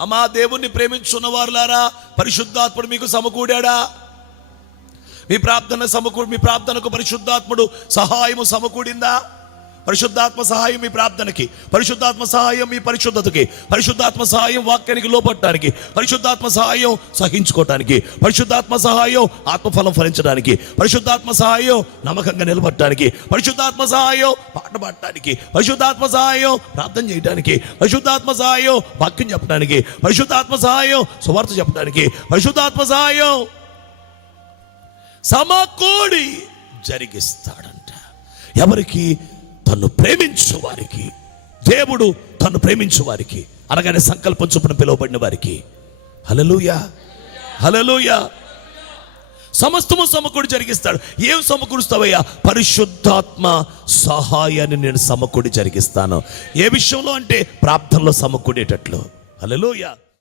అమ్మా, దేవుణ్ణి ప్రేమించున్న వారులారా, పరిశుద్ధాత్ముడు మీకు సమకూడాడా? మీ ప్రార్థనకు పరిశుద్ధాత్ముడు సహాయము సమకూడిందా? పరిశుద్ధాత్మ సహాయం మీ ప్రార్థనకి, పరిశుద్ధాత్మ సహాయం మీ పరిశుద్ధతకి, పరిశుద్ధాత్మ సహాయం వాక్యానికి లోపడటానికి, పరిశుద్ధాత్మ సహాయం సహించుకోవటానికి, పరిశుద్ధాత్మ సహాయం ఆత్మఫలం ఫలించడానికి, పరిశుద్ధాత్మ సహాయం నమ్మకంగా నిలబడటానికి, పరిశుద్ధాత్మ సహాయం పాట పాడటానికి, పరిశుద్ధాత్మ సహాయం ప్రార్థన చేయడానికి, పరిశుద్ధాత్మ సహాయం వాక్యం చెప్పడానికి, పరిశుద్ధాత్మ సహాయం సువార్త చెప్పడానికి, పరిశుద్ధాత్మ సహాయం సమకూడి జరిగిస్తాడంట. ఎవరికి? తను ప్రేమించు వారికి. దేవుడు తను ప్రేమించు వారికి, అనగానే సంకల్పం చొప్పున పిలువబడిన వారికి. హల్లెలూయా, హల్లెలూయా. సమస్తము సమకూడి జరిగిస్తాడు. ఏం సమకూరుస్తావయ్యా? పరిశుద్ధాత్మ సహాయాన్ని నేను సమకూడి జరిగిస్తాను. ఏ విషయంలో అంటే ప్రార్థనలో సమకూడేటట్లు. హల్లెలూయా.